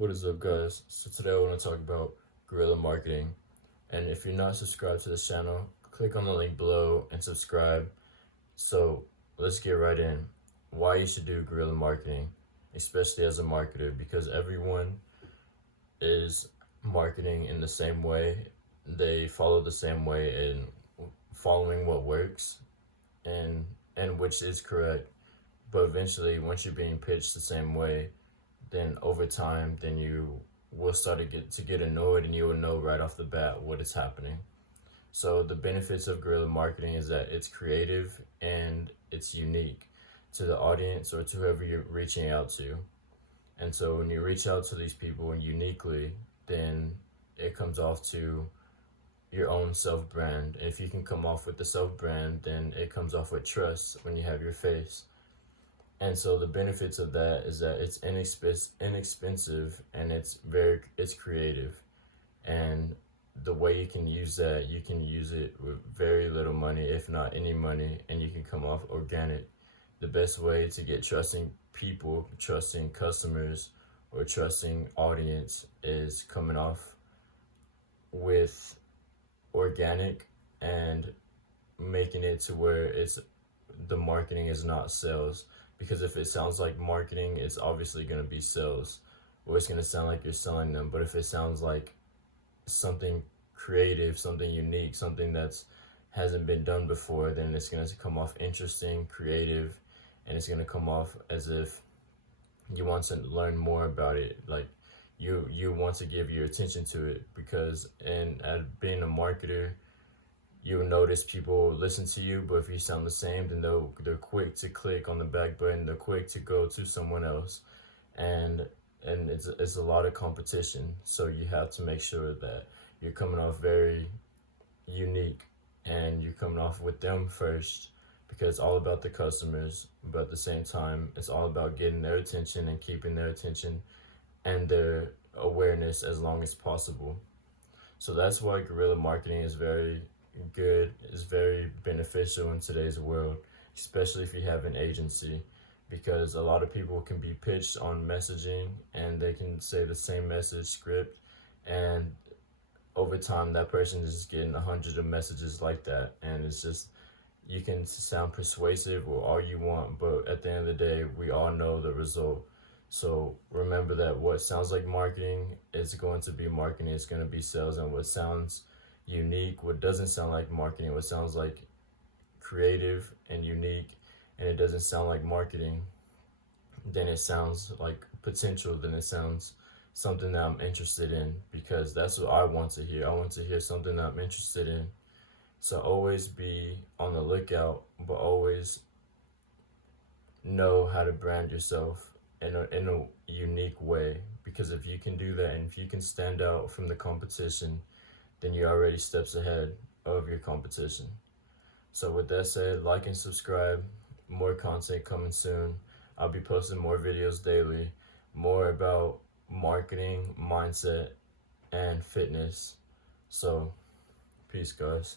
What is up, guys? So today I want to talk about guerrilla marketing. And if you're not subscribed to this channel, click on the link below and subscribe. So let's get right in. Why you should do guerrilla marketing, especially as a marketer, because everyone is marketing in the same way. They follow the same way and following what works and which is correct. But eventually, once you're being pitched the same way, then over time, then you will start to get annoyed, and you will know right off the bat what is happening. So the benefits of guerrilla marketing is that it's creative and it's unique to the audience or to whoever you're reaching out to. And so when you reach out to these people uniquely, then it comes off to your own self brand. And if you can come off with the self brand, then it comes off with trust when you have your face. And so the benefits of that is that it's inexpensive and it's creative. And the way you can use it with very little money, if not any money, and you can come off organic. The best way to get trusting people, trusting customers, or trusting audience is coming off with organic and making it to where it's the marketing is not sales, because if it sounds like marketing, it's obviously going to be sales, or it's going to sound like you're selling them. But if it sounds like something creative, something unique, something that's hasn't been done before, then it's going to come off interesting, creative, and it's going to come off as if you want to learn more about it. Like you want to give your attention to it, because being a marketer, you'll notice people listen to you, but if you sound the same, then they're quick to click on the back button. They're quick to go to someone else, and it's a lot of competition. So you have to make sure that you're coming off very unique, and you're coming off with them first, because it's all about the customers. But at the same time, it's all about getting their attention and keeping their attention and their awareness as long as possible. So that's why guerrilla marketing is very good, is very beneficial in today's world, especially if you have an agency, because a lot of people can be pitched on messaging and they can say the same message script, and over time that person is just getting hundreds of messages like that, and it's just, you can sound persuasive or all you want, but at the end of the day, we all know the result. So remember that what sounds like marketing is going to be marketing, it's going to be sales. And what sounds unique, what doesn't sound like marketing, what sounds like creative and unique, and it doesn't sound like marketing, then it sounds like potential, then it sounds something that I'm interested in, because that's what I want to hear. I want to hear something that I'm interested in. So always be on the lookout, but always know how to brand yourself in a unique way, because if you can do that and if you can stand out from the competition, then you're already steps ahead of your competition. So with that said, like and subscribe. More content coming soon. I'll be posting more videos daily, more about marketing, mindset, and fitness. So peace, guys.